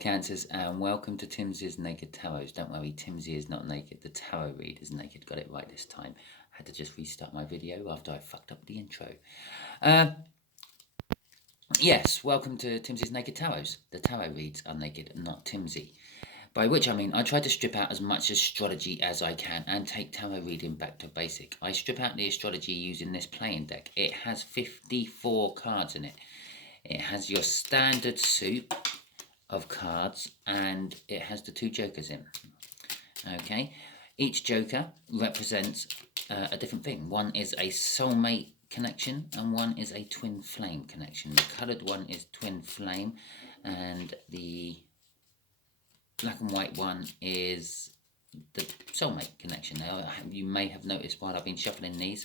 Cancers, and welcome to Timsy's Naked Tarot. Don't worry, Timsy is not naked. The tarot read is naked. Got it right this time. I had to just restart my video after I fucked up the intro. Yes, welcome to Timsy's Naked Tarots. The tarot reads are naked, not Timsy. By which I mean I try to strip out as much astrology as I can and take tarot reading back to basic. I strip out the astrology using this playing deck. It has 54 cards in it. It has your standard suit of cards, and it has the 2 jokers in. Okay, each joker represents a different thing. One is a soulmate connection and one is a twin flame connection. The coloured one is twin flame, and the black and white one is the soulmate connection. Now, you may have noticed while I've been shuffling these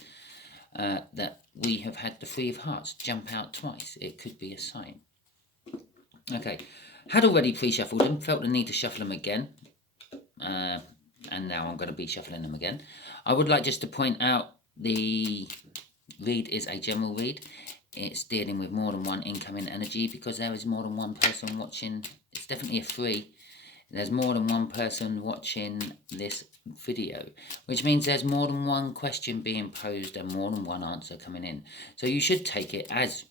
that we have had the 3 of hearts jump out twice. It could be a sign. Okay, had already pre-shuffled them, felt the need to shuffle them again, and now I'm going to be shuffling them again. I would like just to point out the read is a general read. It's dealing with more than one incoming energy because there is more than one person watching. It's definitely a 3. There's more than one person watching this video, which means there's more than one question being posed and more than one answer coming in. So you should take it as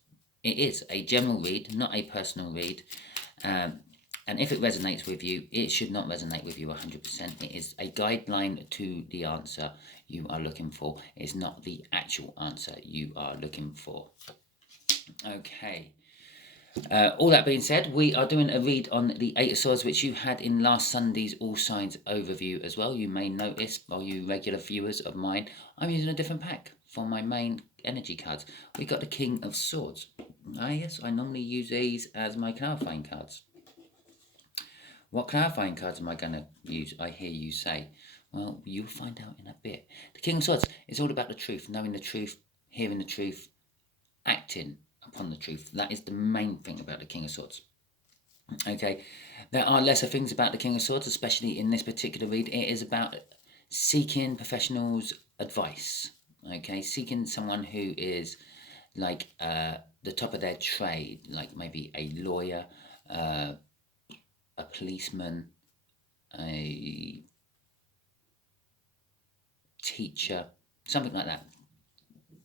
it is a general read, not a personal read. And if it resonates with you, it should not resonate with you 100%. It is a guideline to the answer you are looking for. It's not the actual answer you are looking for. Okay. All that being said, we are doing a read on the 8 of Swords, which you had in last Sunday's All Signs overview as well. You may notice, or you regular viewers of mine, I'm using a different pack for my main energy cards. We got the King of Swords. Yes, I normally use these as my clarifying cards. What clarifying cards am I going to use, I hear you say? Well, you'll find out in a bit. The King of Swords is all about the truth, knowing the truth, hearing the truth, acting upon the truth. That is the main thing about the King of Swords. Okay, there are lesser things about the King of Swords, especially in this particular read. It is about seeking professionals' advice. Okay, seeking someone who is like the top of their trade, like maybe a lawyer, a policeman, a teacher, something like that.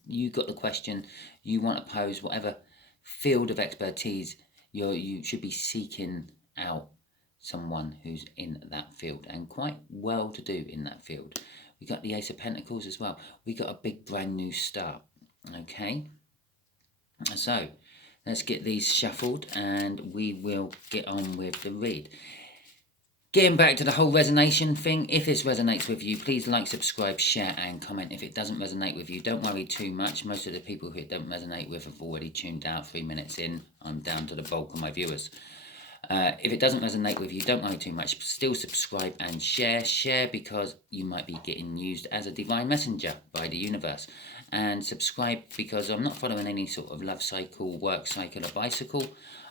You got the question, you want to pose whatever field of expertise you should be seeking out someone who's in that field and quite well to do in that field. We got the Ace of Pentacles as well. We got a big brand new start. Okay, so let's get these shuffled and we will get on with the read. Getting back to the whole resonation thing, if this resonates with you, please like, subscribe, share and comment. If it doesn't resonate with you, don't worry too much. Most of the people who it don't resonate with have already tuned out 3 minutes in. I'm down to the bulk of my viewers. If it doesn't resonate with you, don't worry too much. Still subscribe and share. Share because you might be getting used as a divine messenger by the universe. And subscribe because I'm not following any sort of love cycle, work cycle or bicycle.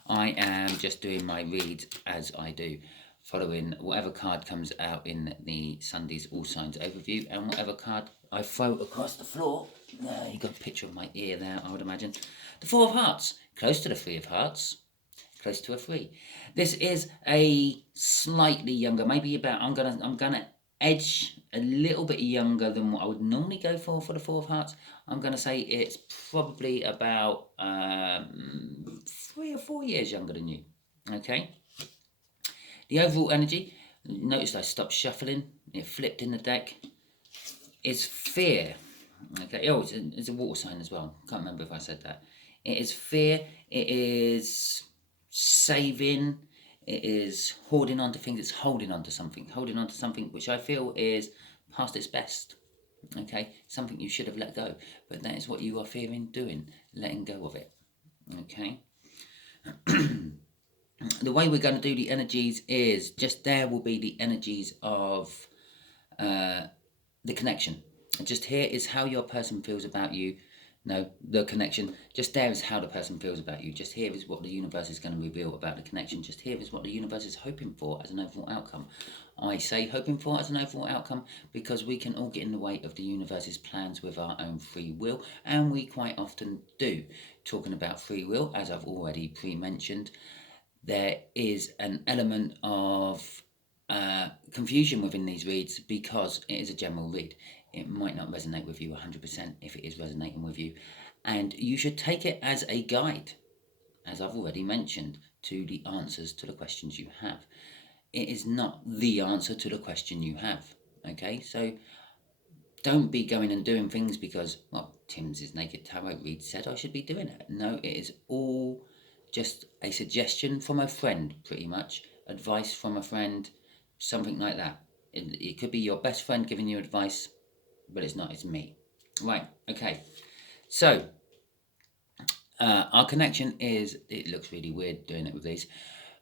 I am just doing my reads as I do, following whatever card comes out in the Sunday's All Signs overview and whatever card I throw across the floor. You got a picture of my ear there, I would imagine. The 4 of Hearts, close to the 3 of Hearts, close to a 3. This is a slightly younger, maybe about, I'm gonna edge a little bit younger than what I would normally go for the 4 of Hearts. I'm gonna say it's probably about 3 or 4 years younger than you. Okay. The overall energy, notice I stopped shuffling, it flipped in the deck, is fear. Okay, oh, it's a water sign as well. Can't remember if I said that. It is fear, it is saving, it is holding on to things, it's holding on to something which I feel is past its best. Okay, something you should have let go, but that is what you are fearing doing, letting go of it. Okay. The way we're going to do the energies is just there will be the energies of the connection. Just here is how your person feels about you. No, the connection. Just there is how the person feels about you. Just here is what the universe is going to reveal about the connection. Just here is what the universe is hoping for as an overall outcome. I say hoping for as an overall outcome because we can all get in the way of the universe's plans with our own free will, and we quite often do. Talking about free will, as I've already pre-mentioned, there is an element of confusion within these reads because it is a general read. It might not resonate with you 100% if it is resonating with you, and you should take it as a guide, as I've already mentioned, to the answers to the questions you have. It is not the answer to the question you have. Okay, so don't be going and doing things because, well, Tim's Naked Tarot read said I should be doing it. No, it is all just a suggestion from a friend, pretty much. Advice from a friend, something like that. It could be your best friend giving you advice, but it's not, it's me. Right, okay. So, our connection is, it looks really weird doing it with these.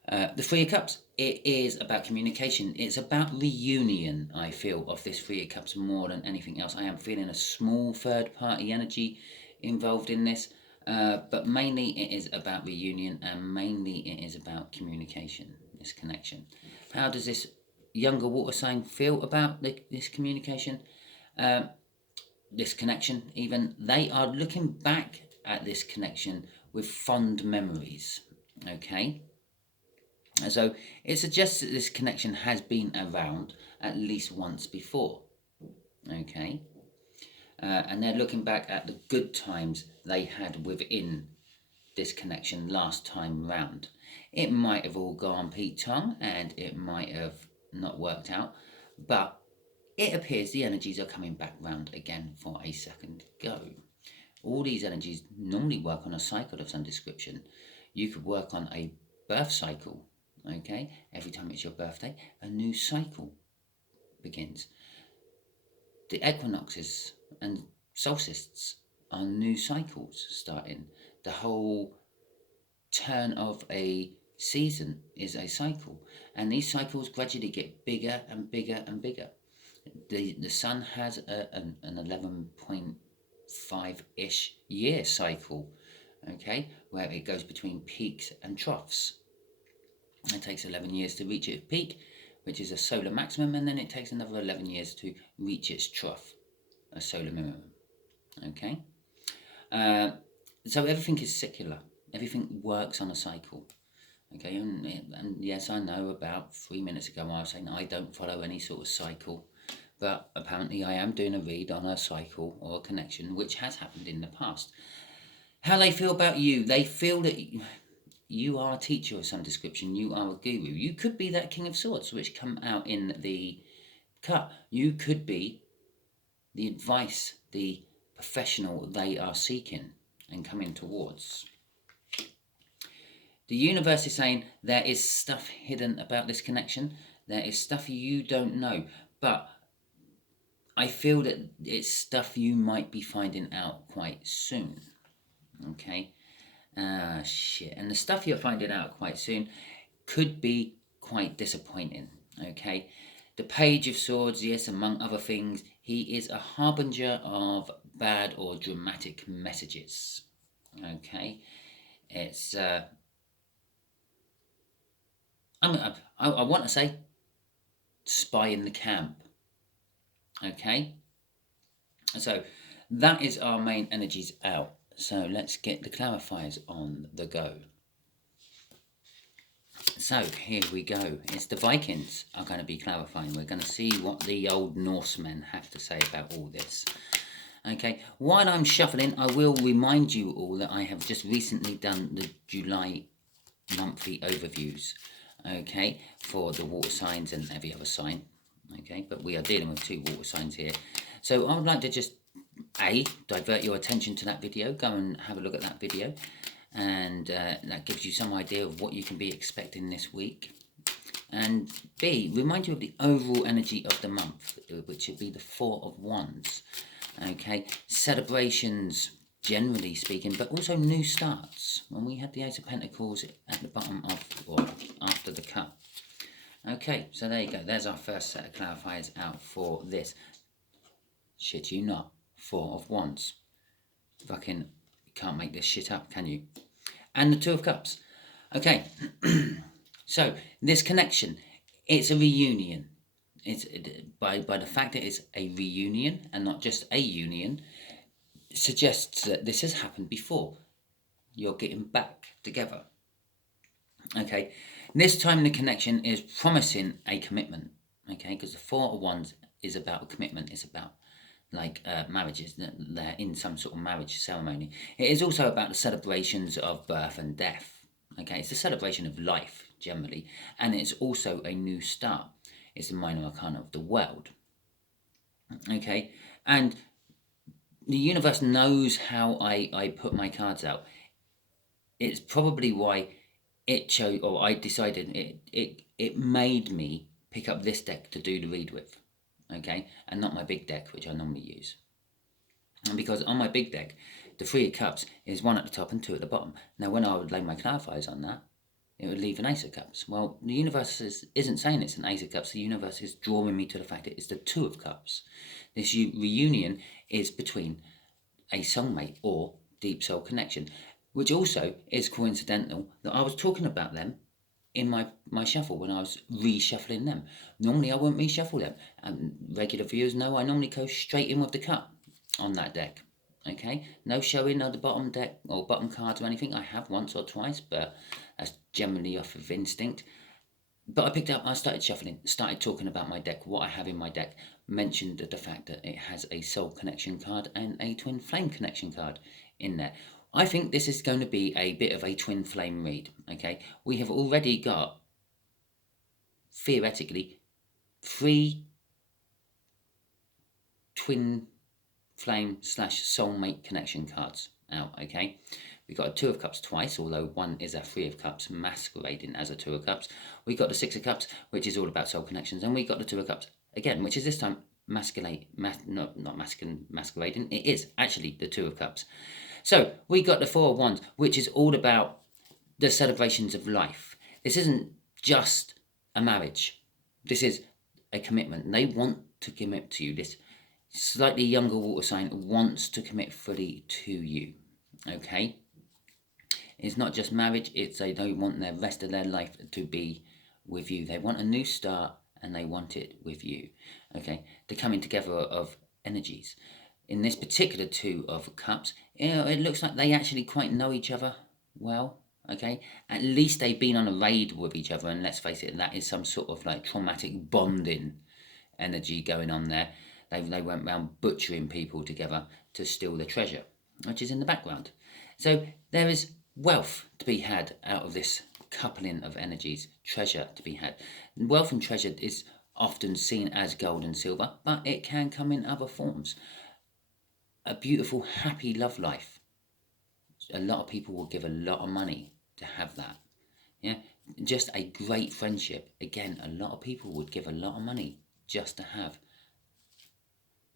The Three of Cups, it is about communication. It's about reunion, I feel, of this Three of Cups more than anything else. I am feeling a small third-party energy involved in this, but mainly it is about reunion, and mainly it is about communication, this connection. How does this younger water sign feel about this communication? This connection, even, they are looking back at this connection with fond memories, okay? And so it suggests that this connection has been around at least once before, okay? And they're looking back at the good times they had within this connection last time round. It might have all gone Pete Tong and it might have not worked out, but it appears the energies are coming back round again for a second go. All these energies normally work on a cycle of some description. You could work on a birth cycle, okay? Every time it's your birthday, a new cycle begins. The equinoxes and solstices are new cycles starting. The whole turn of a season is a cycle, and these cycles gradually get bigger and bigger and bigger. The sun has an 11.5-ish year cycle, okay, where it goes between peaks and troughs. It takes 11 years to reach its peak, which is a solar maximum, and then it takes another 11 years to reach its trough, a solar minimum, okay? So everything is secular. Everything works on a cycle, okay? And yes, I know about 3 minutes ago I was saying I don't follow any sort of cycle, but apparently I am doing a read on a cycle or a connection, which has happened in the past. How they feel about you, they feel that you are a teacher of some description, you are a guru. You could be that King of Swords, which come out in the cut. You could be the advice, the professional they are seeking and coming towards. The universe is saying there is stuff hidden about this connection. There is stuff you don't know, but I feel that it's stuff you might be finding out quite soon, okay? Shit. And the stuff you're finding out quite soon could be quite disappointing, okay? The Page of Swords, yes, among other things, he is a harbinger of bad or dramatic messages, okay? It's, I want to say spy in the camp, okay? So that is our main energies out. So let's get the clarifiers on the go. So here we go. It's the Vikings are going to be clarifying. We're going to see what the old Norsemen have to say about all this. Okay, while I'm shuffling, I will remind you all that I have just recently done the July monthly overviews, okay, for the water signs and every other sign, okay, but we are dealing with 2 water signs here. So I would like to just, A, divert your attention to that video, go and have a look at that video, and that gives you some idea of what you can be expecting this week. And B, remind you of the overall energy of the month, which would be the 4 of Wands, okay, celebrations, generally speaking, but also new starts. When we had the Ace of Pentacles at the bottom of, or after the cut. Okay, so there you go. There's our first set of clarifiers out for this. Shit you not. 4 of Wands. Fucking, you can't make this shit up, can you? And the 2 of Cups. Okay, so this connection, it's a reunion. It's by the fact that it's a reunion and not just a union, suggests that this has happened before. You're getting back together. Okay, this time the connection is promising a commitment. Okay, because the Four of Wands is about a commitment. It's about like marriages. They're in some sort of marriage ceremony. It is also about the celebrations of birth and death. Okay, it's a celebration of life generally, and it's also a new start. It's the minor arcana of the world. Okay, and the universe knows how I put my cards out. It's probably why it chose, or I decided it made me pick up this deck to do the read with, okay, and not my big deck which I normally use. And because on my big deck, the Three of Cups is one at the top and two at the bottom. Now, when I would lay my clarifiers on that, it would leave an Ace of Cups. Well, the universe isn't saying it's an Ace of Cups. The universe is drawing me to the fact that it's the Two of Cups. This reunion is between a soulmate or deep soul connection, which also is coincidental that I was talking about them in my shuffle when I was reshuffling them. Normally I wouldn't reshuffle them. Regular viewers know I normally go straight in with the cut on that deck. Okay, no showing of the bottom deck or bottom cards or anything. I have once or twice, but that's generally off of instinct. But I picked up, I started shuffling, started talking about my deck, what I have in my deck, mentioned the fact that it has a soul connection card and a twin flame connection card in there. I think this is going to be a bit of a twin flame read, okay? We have already got, theoretically, 3 twin flame / soulmate connection cards out, okay? We got a Two of Cups twice, although one is a Three of Cups masquerading as a Two of Cups. We got the Six of Cups, which is all about soul connections, and we got the Two of Cups again, which is this time masquerading. It is actually the Two of Cups. So we got the Four of Wands, which is all about the celebrations of life. This isn't just a marriage. This is a commitment. They want to commit to you. This slightly younger water sign wants to commit fully to you. Okay? It's not just marriage, it's they don't want the rest of their life to be with you. They want a new start and they want it with you. Okay? The coming together of energies. In this particular Two of Cups, it looks like they actually quite know each other well. Okay, at least they've been on a raid with each other, and let's face it, that is some sort of like traumatic bonding energy going on there. They went around butchering people together to steal the treasure, which is in the background. So there is wealth to be had out of this coupling of energies, treasure to be had. Wealth and treasure is often seen as gold and silver, but it can come in other forms. A beautiful, happy love life. A lot of people will give a lot of money to have that. Yeah, just a great friendship. Again, a lot of people would give a lot of money just to have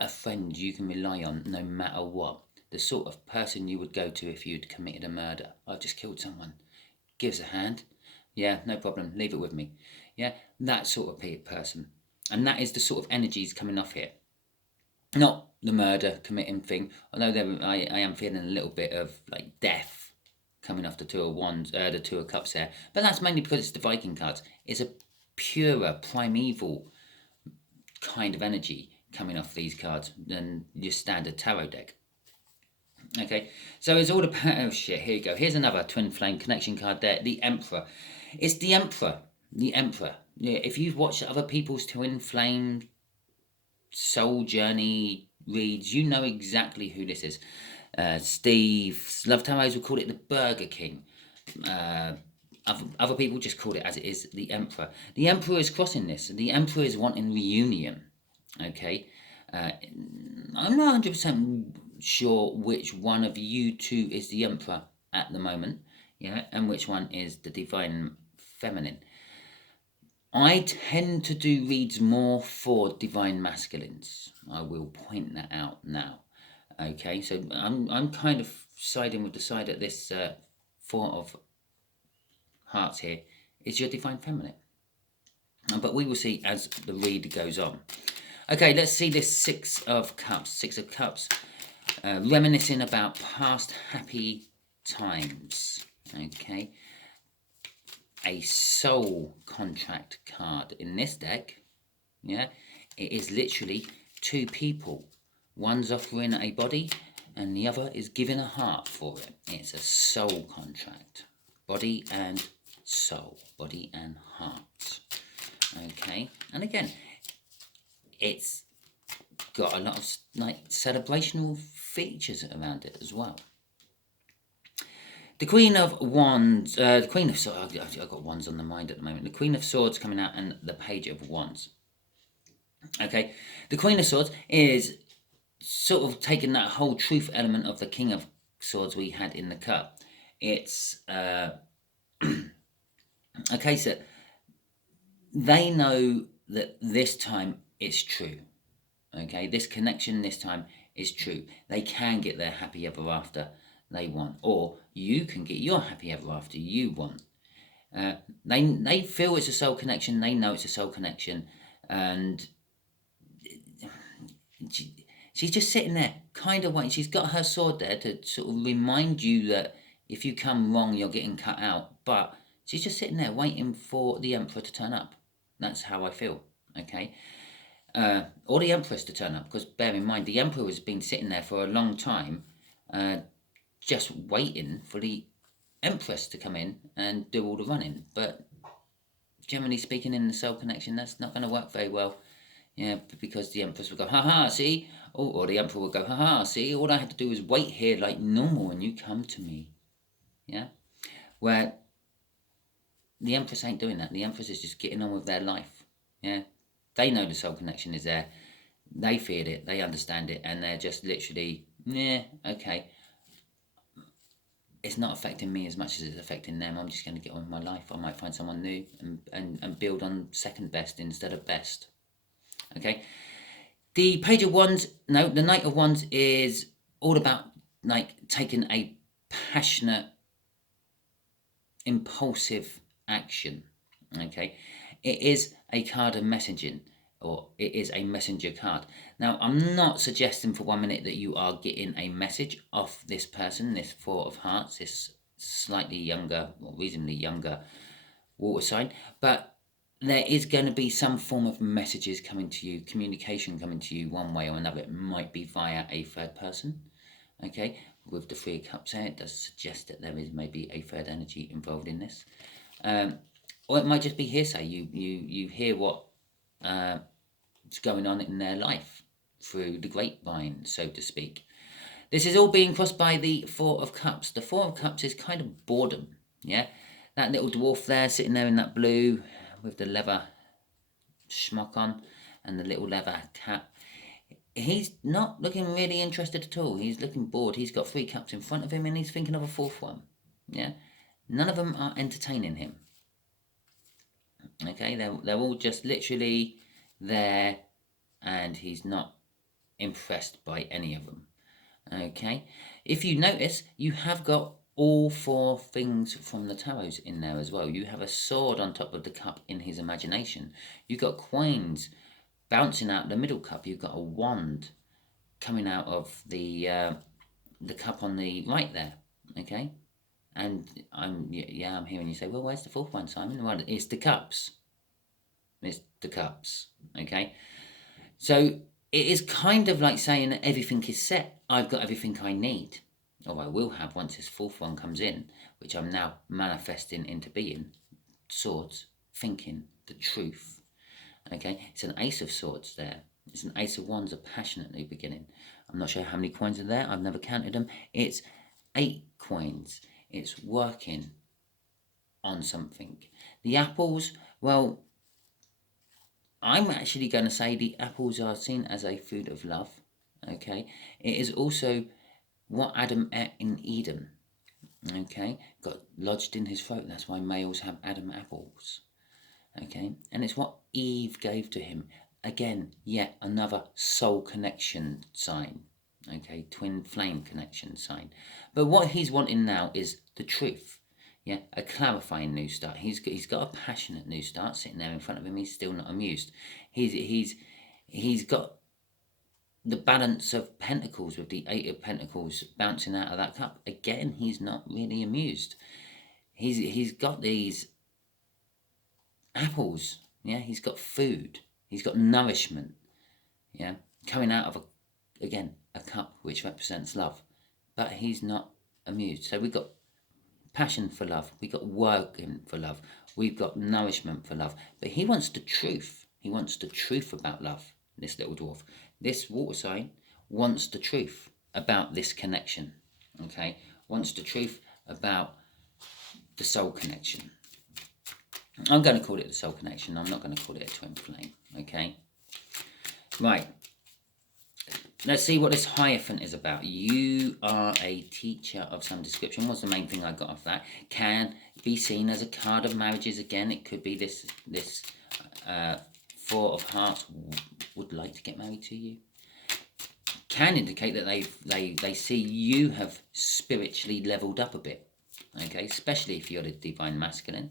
a friend you can rely on no matter what. The sort of person you would go to if you'd committed a murder. I've just killed someone. Gives a hand. Yeah, no problem. Leave it with me. Yeah, that sort of person. And that is the sort of energies coming off here. Not the murder committing thing, although I am feeling a little bit of like death coming off the Two of Wands, the Two of Cups there. But that's mainly because it's the Viking cards. It's a purer, primeval kind of energy coming off these cards than your standard tarot deck. Okay, so it's all about, oh shit, here you go. Here's another twin flame connection card there, the Emperor. It's the Emperor. The Emperor. Yeah, if you've watched other people's twin flame soul journey reads, you know exactly who this is. Steve Love Tarots would call it the Burger King. Other people just call it as it is, the Emperor. The Emperor is crossing this. The Emperor is wanting reunion. Okay, I'm not 100% sure which one of you two is the Emperor at the moment, yeah, and which one is the Divine Feminine. I tend to do reads more for Divine Masculines. I will point that out now. Okay, so I'm kind of siding with the side that this Four of Hearts here is your Divine Feminine. But we will see as the read goes on. Okay, let's see this Six of Cups. Six of Cups, reminiscing about past happy times. Okay, a soul contract card in this deck. Yeah, it is literally two people. One's offering a body and the other is giving a heart for it. It's a soul contract, body and soul, body and heart. Okay, and again, it's got a lot of like celebrational features around it as well. The Queen of Wands, the Queen of Swords, I've got Wands on the mind at the moment. The Queen of Swords coming out and the Page of Wands. Okay, the Queen of Swords is sort of taking that whole truth element of the King of Swords we had in the cup. It's a case that they know that this time it's true. Okay, this connection this time is true. They can get their happy ever after they want, or you can get your happy ever after you want. They feel it's a soul connection. They know it's a soul connection, and she's just sitting there, kind of waiting. She's got her sword there to sort of remind you that if you come wrong, you're getting cut out. But she's just sitting there waiting for the Emperor to turn up. That's how I feel. Okay. Or the Empress to turn up, because bear in mind the Emperor has been sitting there for a long time, just waiting for the Empress to come in and do all the running. But generally speaking, in the soul connection, that's not going to work very well. Yeah, because the Empress will go, haha, see? Or the Emperor will go, haha, see? All I had to do is wait here like normal and you come to me. Yeah? Where the Empress ain't doing that. The Empress is just getting on with their life. Yeah? They know the soul connection is there. They feel it. They understand it. And they're just literally, yeah, okay. It's not affecting me as much as it's affecting them. I'm just going to get on with my life. I might find someone new and build on second best instead of best. Okay. The Page of Wands, no, the Knight of Wands is all about like taking a passionate, impulsive action. Okay. It is a card of messaging, or it is a messenger card. Now, I'm not suggesting for 1 minute that you are getting a message off this person, this Four of Hearts, this slightly younger, or reasonably younger water sign, but there is going to be some form of messages coming to you, communication coming to you one way or another. It might be via a third person, okay? With the Three of Cups there, it does suggest that there is maybe a third energy involved in this. Or it might just be hearsay. You hear what is going on in their life through the grapevine, so to speak. This is all being crossed by the Four of Cups. The Four of Cups is kind of boredom, yeah? That little dwarf there, sitting there in that blue with the leather schmuck on and the little leather cap. He's not looking really interested at all. He's looking bored. He's got 3 cups in front of him and he's thinking of a 4th one, yeah? None of them are entertaining him. Okay, they're all just literally there and he's not impressed by any of them. Okay, if you notice, you have got all 4 things from the tarots in there as well. You have a sword on top of the cup in his imagination. You've got coins bouncing out the middle cup. You've got a wand coming out of the cup on the right there. Okay, and I'm hearing you say, well, where's the 4th one, Simon? Well, it's the cups. It's the cups. Okay, so it is kind of like saying that everything is set. I've got everything I need, or I will have once this 4th one comes in, which I'm now manifesting into being. Swords, thinking, the truth. Okay, it's an Ace of Swords there. It's an Ace of Wands, a passionately beginning. I'm not sure how many coins are there. I've never counted them. It's 8 coins. It's working on something. The apples, well, I'm actually going to say the apples are seen as a food of love, okay? It is also what Adam ate in Eden, okay? Got lodged in his throat, that's why males have Adam apples, okay? And it's what Eve gave to him. Again, yet another soul connection sign, okay? Twin flame connection sign. But what he's wanting now is the truth. Yeah, a clarifying new start. He's got a passionate new start sitting there in front of him. He's still not amused. He's got the balance of pentacles with the 8 of pentacles bouncing out of that cup. Again, he's not really amused. He's got these apples. Yeah, he's got food. He's got nourishment. Yeah, coming out of a cup which represents love, but he's not amused. So we've got passion for love. We've got working for love. We've got nourishment for love. But he wants the truth. He wants the truth about love, this little dwarf. This water sign wants the truth about this connection, okay? Wants the truth about the soul connection. I'm going to call it the soul connection. I'm not going to call it a twin flame, okay? Right. Let's see what this Hierophant is about. You are a teacher of some description. What's the main thing I got off that? Can be seen as a card of marriages again. It could be this Four of Hearts would like to get married to you. Can indicate that they see you have spiritually leveled up a bit. Okay, especially if you're the Divine Masculine,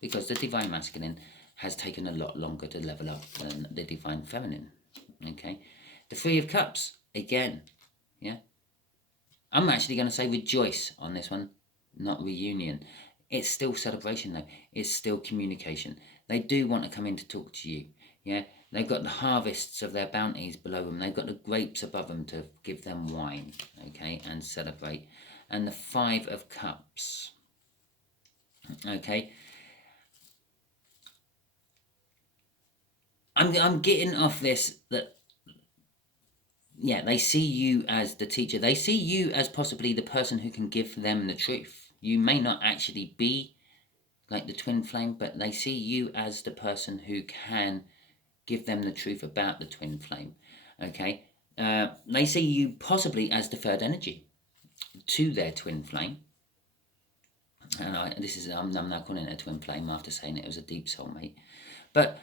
because the Divine Masculine has taken a lot longer to level up than the Divine Feminine. Okay. The Three of Cups, again, yeah. I'm actually going to say rejoice on this one, not reunion. It's still celebration, though. It's still communication. They do want to come in to talk to you, yeah. They've got the harvests of their bounties below them. They've got the grapes above them to give them wine, okay, and celebrate. And the Five of Cups, okay. I'm getting off this that, yeah, they see you as the teacher. They see you as possibly the person who can give them the truth. You may not actually be like the twin flame, but they see you as the person who can give them the truth about the twin flame. Okay? They see you possibly as the third energy to their twin flame. And I'm now calling it a twin flame after saying it was a deep soulmate. But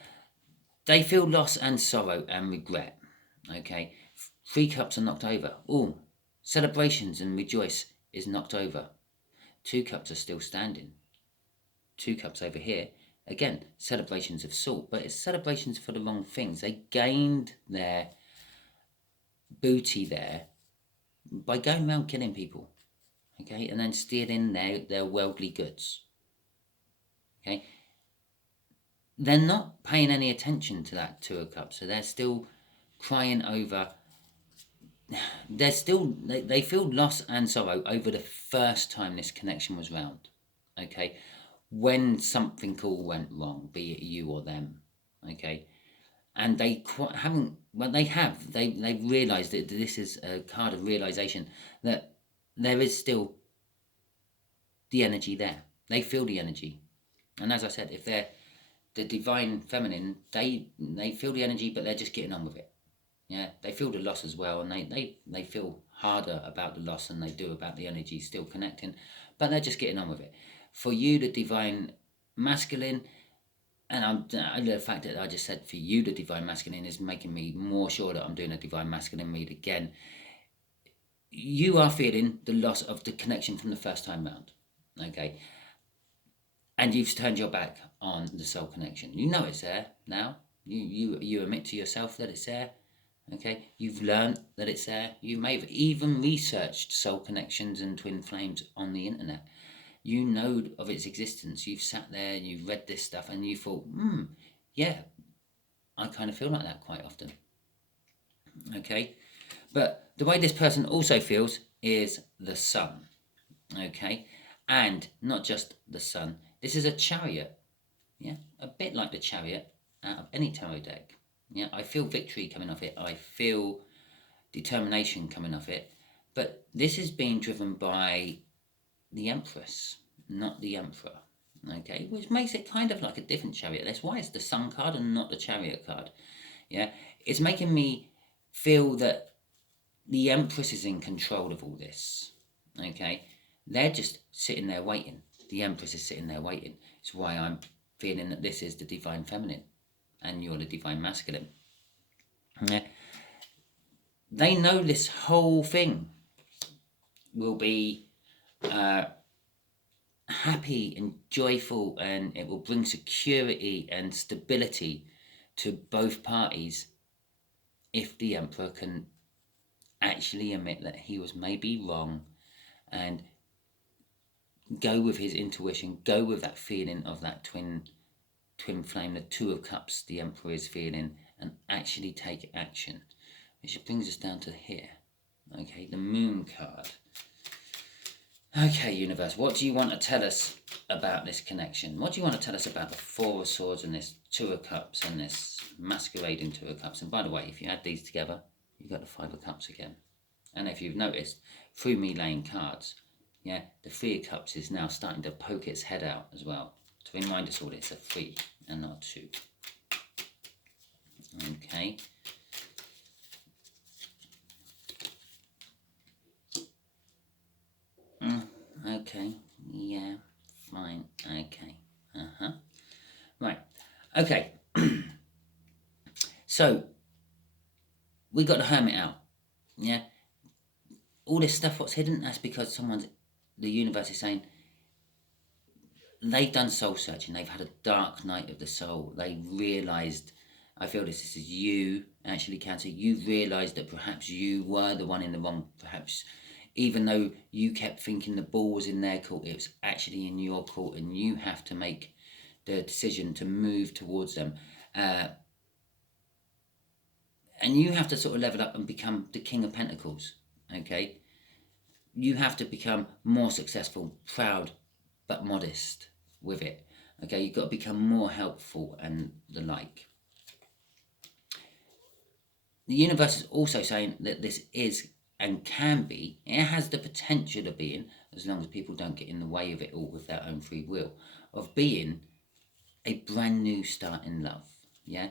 they feel loss and sorrow and regret. Okay? 3 cups are knocked over. Oh, celebrations and rejoice is knocked over. 2 cups are still standing. 2 cups over here. Again, celebrations of salt, but it's celebrations for the wrong things. They gained their booty there by going around killing people. Okay, and then stealing their worldly goods. Okay. They're not paying any attention to that 2 of cups, so they're still crying over. They feel loss and sorrow over the first time this connection was round, okay, when something all went wrong, be it you or them, okay, and they haven't, well, they've realized that this is a card of realization that there is still the energy there. They feel the energy, and as I said, if they're the Divine Feminine, they feel the energy, but they're just getting on with it. Yeah, they feel the loss as well, and they feel harder about the loss than they do about the energy still connecting, but they're just getting on with it. For you, the Divine Masculine, and the fact that I just said for you, the Divine Masculine, is making me more sure that I'm doing a Divine Masculine read again. You are feeling the loss of the connection from the first time round, okay? And you've turned your back on the soul connection. You know it's there now. You admit to yourself that it's there. Okay, you've learned that it's there. You may have even researched soul connections and twin flames on the internet. You know of its existence. You've sat there and you've read this stuff and you thought, yeah, I kind of feel like that quite often. Okay, but the way this person also feels is the sun. Okay, and not just the sun. This is a Chariot. Yeah, a bit like the Chariot out of any tarot deck. Yeah, I feel victory coming off it. I feel determination coming off it. But this is being driven by the Empress, not the Emperor. Okay, which makes it kind of like a different Chariot. That's why it's the Sun card and not the Chariot card. Yeah, it's making me feel that the Empress is in control of all this. Okay, they're just sitting there waiting. The Empress is sitting there waiting. It's why I'm feeling that this is the Divine Feminine and you're the Divine Masculine. Yeah. They know this whole thing will be happy and joyful, and it will bring security and stability to both parties if the Emperor can actually admit that he was maybe wrong and go with his intuition, go with that feeling of that twin flame, the 2 of Cups the Emperor is feeling, and actually take action. Which brings us down to here. Okay, the Moon card. Okay, universe, what do you want to tell us about this connection? What do you want to tell us about the Four of Swords and this Two of Cups and this masquerading Two of Cups? And by the way, if you add these together, you've got the Five of Cups again. And if you've noticed, through me laying cards, yeah, the Three of Cups is now starting to poke its head out as well, to remind us all it's a 3 and not 2. Okay. Okay, yeah, fine, okay, right, okay, so, we got the Hermit out, yeah, all this stuff, what's hidden, that's because the universe is saying, they've done soul searching, they've had a dark night of the soul, they realised, I feel this is you, actually, Cancer, you've realised that perhaps you were the one in the wrong, perhaps even though you kept thinking the ball was in their court, it was actually in your court, and you have to make the decision to move towards them. And you have to sort of level up and become the King of Pentacles, okay? You have to become more successful, proud, but modest with it, okay? You've got to become more helpful and the like. The universe is also saying that this is and can be, it has the potential of being, as long as people don't get in the way of it all with their own free will, of being a brand new start in love. Yeah,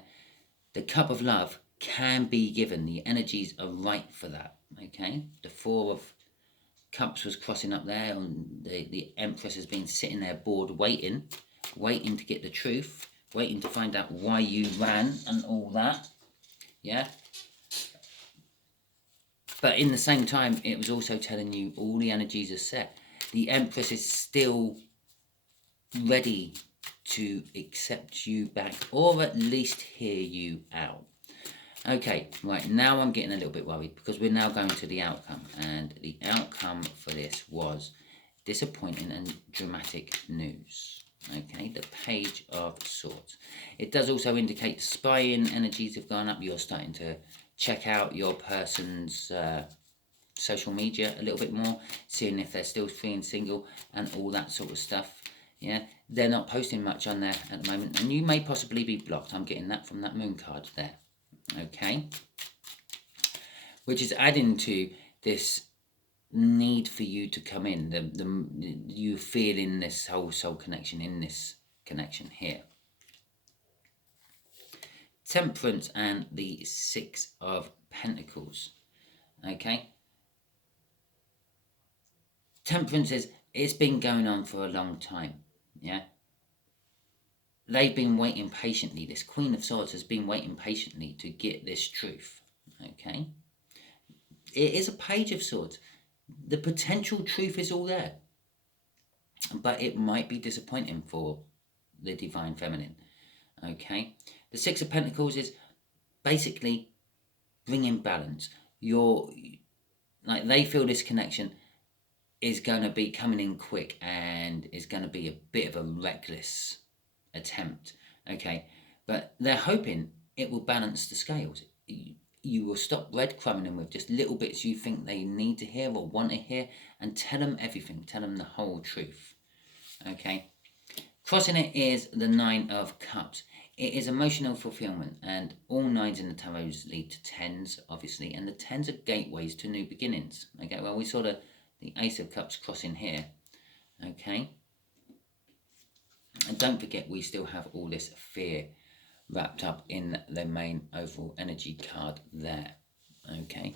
the cup of love can be given. The energies are right for that. Okay, the Four of Cups was crossing up there, and the Empress has been sitting there bored, waiting to get the truth, waiting to find out why you ran and all that. Yeah. But in the same time, it was also telling you all the energies are set. The Empress is still ready to accept you back, or at least hear you out. Okay, right, now I'm getting a little bit worried, because we're now going to the outcome. And the outcome for this was disappointing and dramatic news. Okay, the Page of Swords. It does also indicate spying energies have gone up. You're starting to check out your person's social media a little bit more, seeing if they're still free and single and all that sort of stuff. Yeah, they're not posting much on there at the moment, and you may possibly be blocked. I'm getting that from that moon card there. Okay, which is adding to this need for you to come in, you feeling this whole soul connection in this connection here. Temperance and the Six of Pentacles. Okay, Temperance is, it's been going on for a long time. Yeah, they've been waiting patiently. This Queen of Swords has been waiting patiently to get this truth. Okay, it is a Page of Swords. The potential truth is all there, but it might be disappointing for the Divine Feminine. Okay, the Six of Pentacles is basically bringing balance. They feel this connection is going to be coming in quick and is going to be a bit of a reckless attempt. Okay, but they're hoping it will balance the scales. You will stop breadcrumbing them with just little bits you think they need to hear or want to hear, and tell them everything. Tell them the whole truth. Okay, crossing it is the Nine of Cups. It is emotional fulfillment, and all nines in the tarot lead to tens, obviously, and the tens are gateways to new beginnings. Okay, well, we saw the Ace of Cups crossing here. Okay, and don't forget, we still have all this fear wrapped up in the main overall energy card there. Okay,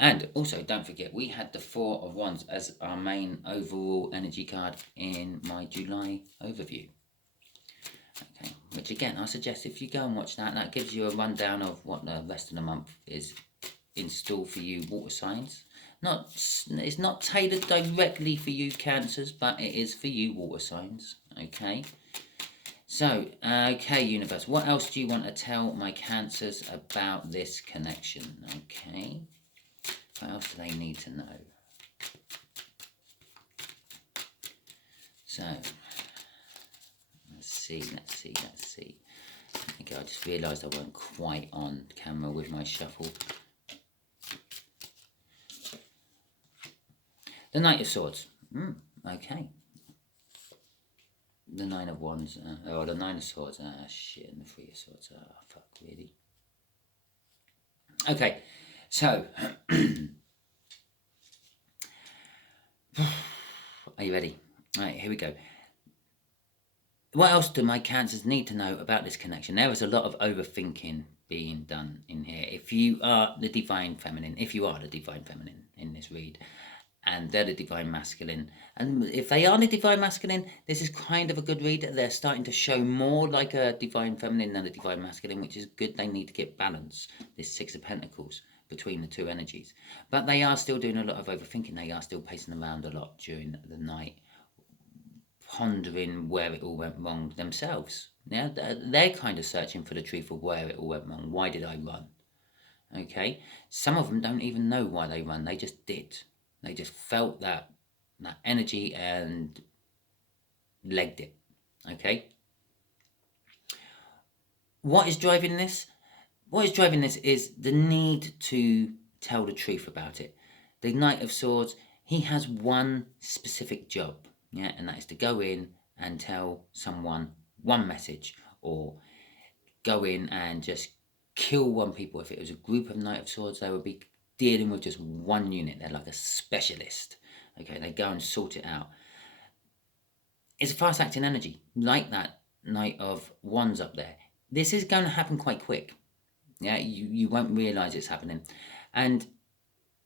and also don't forget, we had the Four of Wands as our main overall energy card in my July overview. Okay, which again, I suggest if you go and watch that, that gives you a rundown of what the rest of the month is in store for you water signs. It's not tailored directly for you Cancers, but it is for you water signs. Okay, so okay, universe, what else do you want to tell my Cancers about this connection? Okay, what else do they need to know? So let's see. Okay, I just realised I wasn't quite on camera with my shuffle. The Knight of Swords. Okay. The Nine of Wands, or the Nine of Swords, shit, and the Three of Swords, fuck, really. Okay, so, are you ready? All right, here we go. What else do my cancers need to know about this connection? There is a lot of overthinking being done in here. If you are the divine feminine, in this read, and they're the divine masculine, and if they are the divine masculine, this is kind of a good read. They're starting to show more like a divine feminine than a divine masculine, which is good. They need to get balance, this Six of Pentacles, between the two energies. But they are still doing a lot of overthinking. They are still pacing around a lot during the night, pondering where it all went wrong themselves. Yeah, they're kind of searching for the truth of where it all went wrong. Why did I run? Okay, some of them don't even know why they run. They just did. They just felt that energy and legged it. Okay. What is driving this? What is driving this is the need to tell the truth about it. The Knight of Swords, he has one specific job, yeah, and that is to go in and tell someone one message, or go in and just kill one people. If it was a group of Knight of Swords, they would be dealing with just one unit. They're like a specialist. Okay, they go and sort it out. It's a fast acting energy, like that Knight of Wands up there. This is going to happen quite quick. Yeah, you won't realize it's happening. And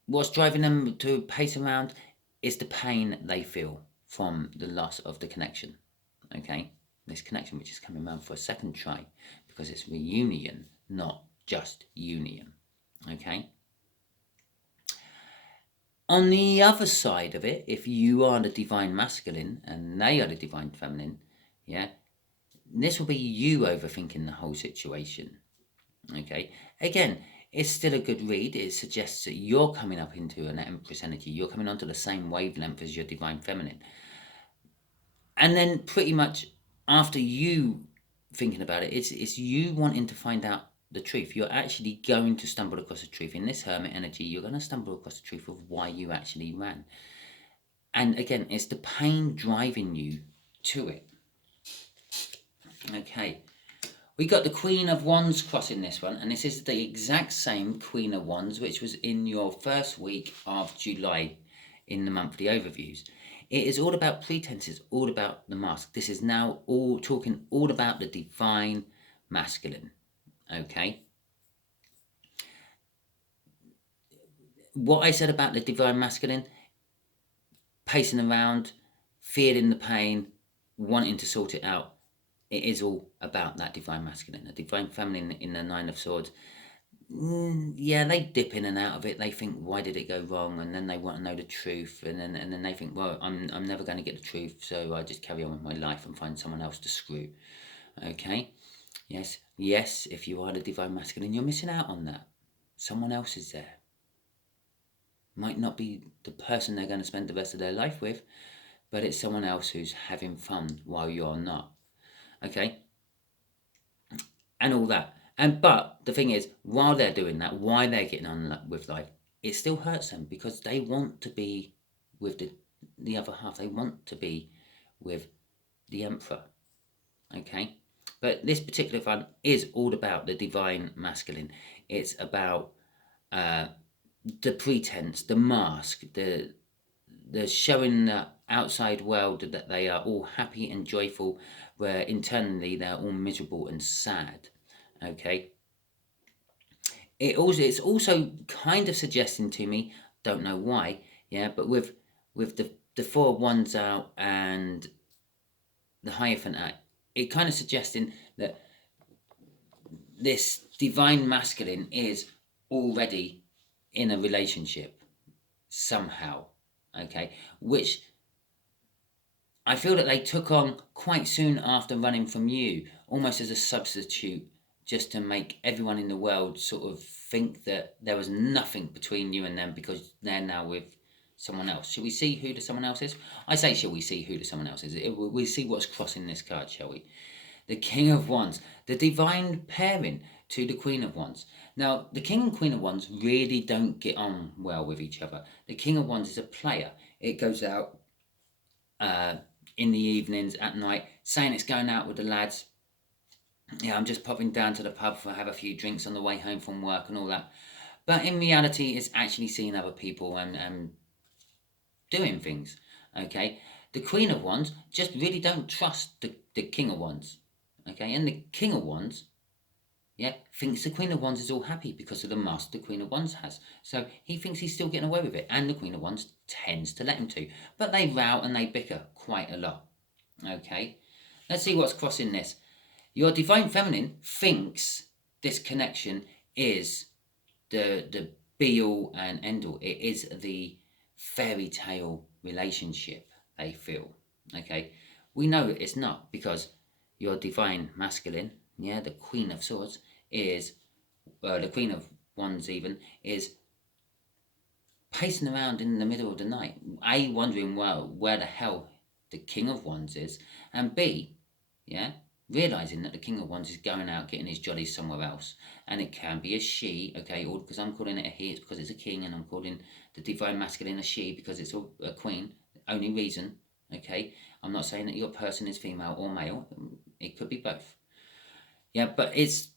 what's driving them to pace around is the pain they feel from the loss of the connection. Okay, this connection which is coming around for a second try, because it's reunion, not just union. Okay. On the other side of it, if you are the divine masculine and they are the divine feminine, yeah, this will be you overthinking the whole situation. Okay. Again, it's still a good read. It suggests that you're coming up into an Empress energy. You're coming onto the same wavelength as your divine feminine. And then pretty much after you thinking about it, it's you wanting to find out the truth. You're actually going to stumble across the truth. In this Hermit energy, you're going to stumble across the truth of why you actually ran. And again, it's the pain driving you to it. Okay. We got the Queen of Wands crossing this one, and this is the exact same Queen of Wands which was in your first week of July in the monthly overviews. It is all about pretenses, all about the mask. This is now all talking all about the divine masculine. Okay. What I said about the divine masculine, pacing around, feeling the pain, wanting to sort it out, it is all about that divine masculine. The divine feminine in the Nine of Swords, yeah, they dip in and out of it. They think, why did it go wrong? And then they want to know the truth, and then they think, well, I'm never going to get the truth, so I just carry on with my life and find someone else to screw. Okay, yes, if you are the divine masculine, you're missing out on that. Someone else is there. Might not be the person they're going to spend the rest of their life with, but it's someone else who's having fun while you're not. Okay, and all that. But the thing is, while they're doing that, while they're getting on with life, it still hurts them, because they want to be with the other half. They want to be with the Emperor. Okay, but this particular one is all about the divine masculine. It's about the pretense, the mask, the showing the outside world that they are all happy and joyful, where internally they're all miserable and sad. Okay. It's also kind of suggesting to me, don't know why, yeah, but with the Four of Wands out and the Hierophant out, it kind of suggesting that this divine masculine is already in a relationship somehow. Okay, which I feel that they took on quite soon after running from you, almost as a substitute, just to make everyone in the world sort of think that there was nothing between you and them, because they're now with someone else. Shall we see who the someone else is? I say, shall we see who the someone else is? We see what's crossing this card, shall we? The King of Wands, the divine pairing to the Queen of Wands. Now, the King and Queen of Wands really don't get on well with each other. The King of Wands is a player. It goes out in the evenings, at night, saying it's going out with the lads. Yeah, I'm just popping down to the pub for have a few drinks on the way home from work and all that. But in reality, it's actually seeing other people and doing things. Okay, the Queen of Wands just really don't trust the King of Wands. Okay, and the King of Wands, yeah, thinks the Queen of Wands is all happy because of the mask the Queen of Wands has. So he thinks he's still getting away with it, and the Queen of Wands tends to let him to. But they row and they bicker quite a lot. Okay, let's see what's crossing this. Your Divine Feminine thinks this connection is the be all and end all. It is the fairy tale relationship they feel. Okay, we know it's not, because your Divine Masculine, yeah, the Queen of Swords, is the Queen of Wands even, is pacing around in the middle of the night, A, wondering, well, where the hell the King of Wands is, and B, yeah, realizing that the King of Wands is going out getting his jollies somewhere else. And it can be a she, okay, or because I'm calling it a he, it's because it's a king, and I'm calling the Divine Masculine a she because it's a queen. Only reason, okay? I'm not saying that your person is female or male, it could be both. Yeah, but it's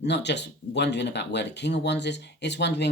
not just wondering about where the King of Wands is, it's wondering